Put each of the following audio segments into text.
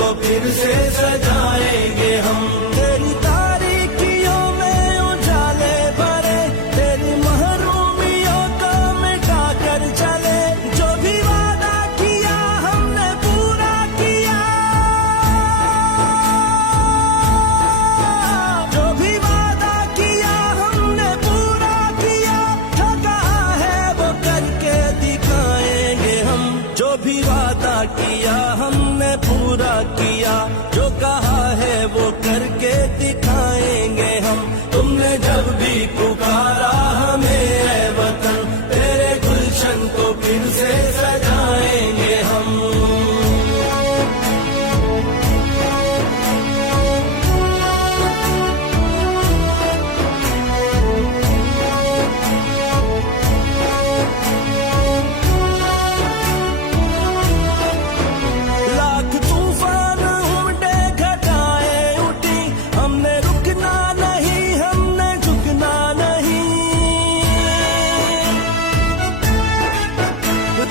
को फिर से सजाएंगे हम। तेरी तारीकियों में उजाले भरे, तेरी महरूमियों को मिटा कर चले। जो भी वादा किया हमने पूरा किया, जो भी वादा किया हमने पूरा किया। जो कहा है वो करके दिखाएंगे हम। जो भी वादा किया हमने पूरा किया, जो कहा है वो करके दिखाएंगे हम। तुमने जब भी पुकारा हमें ऐ वतन, तेरे गुलशन को फिर से सजाएंगे हम। लाख तूफान उमड़े, घटाएं उठी, हमने रुकना नहीं, हमने झुकना नहीं।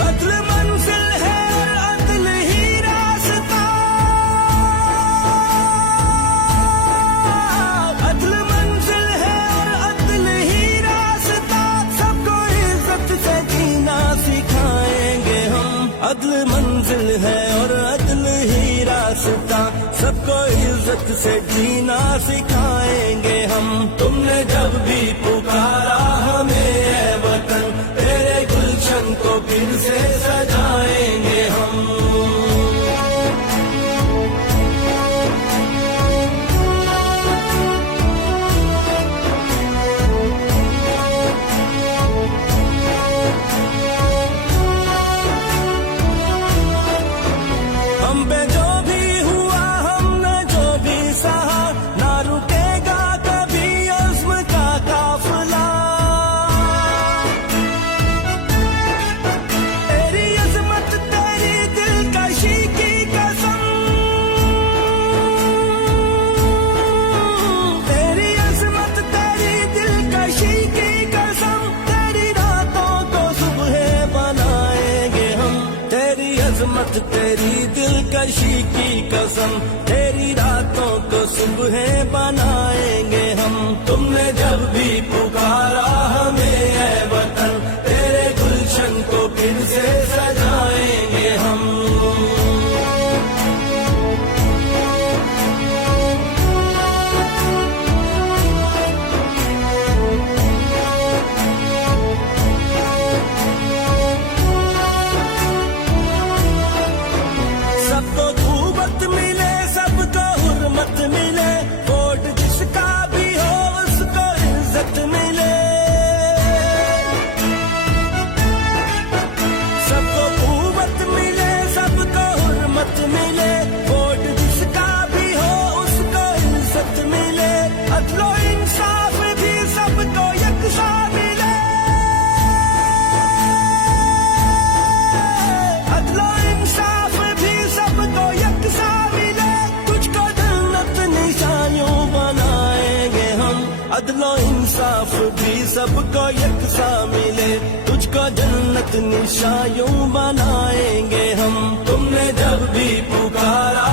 अदल मंजिल है और अदल ही रास्ता, अदल मंजिल है और अदल ही रास्ता। सबको इज्जत से जीना सिखाएंगे हम। अदल मंजिल है और अदल ही रास्ता, सबको इज्जत से जीना सिखाएंगे हम। तुमने जब भी पुकारा हमें ऐ वतन, तेरे गुलशन को फिर से सजाएंगे हम। हम पे जो भी हुआ, हमने जो भी सहा, ना रुकेगा कभी अज़्म का काफिला। तेरी अज़मत तेरी दिलकशी की कसम, तेरी अज़मत तेरी दिलकशी की कसम। तेरी रातों को सुबह बनाएंगे हम। तेरी अज़मत तेरी दिलकशी की कसम, तेरी रातों को सुबह बनाएंगे हम। तुमने जब भी पुकारा हमें ऐ वतन, तेरे गुलशन को फिर से सजाएंगे हम। सबको खूबत मिले, सबको हुर्मत मिले, वोट जिसका भी हो उसको इज्जत मिले। सबको खूबत मिले, सबको हुर्मत मिले, वोट जिसका भी हो उसको इज्जत मिले। अदलो इंसाफ भी सबको यकसा मिले, अदलो इंसाफ भी सबको यकसा मिले। तुझको जन्नत निशानियों बनाएंगे हम। अदलो इंसाफ भी सबको यकसा मिले, तुझको जन्नत निशानियों बनाएंगे हम। तुमने जब भी पुकारा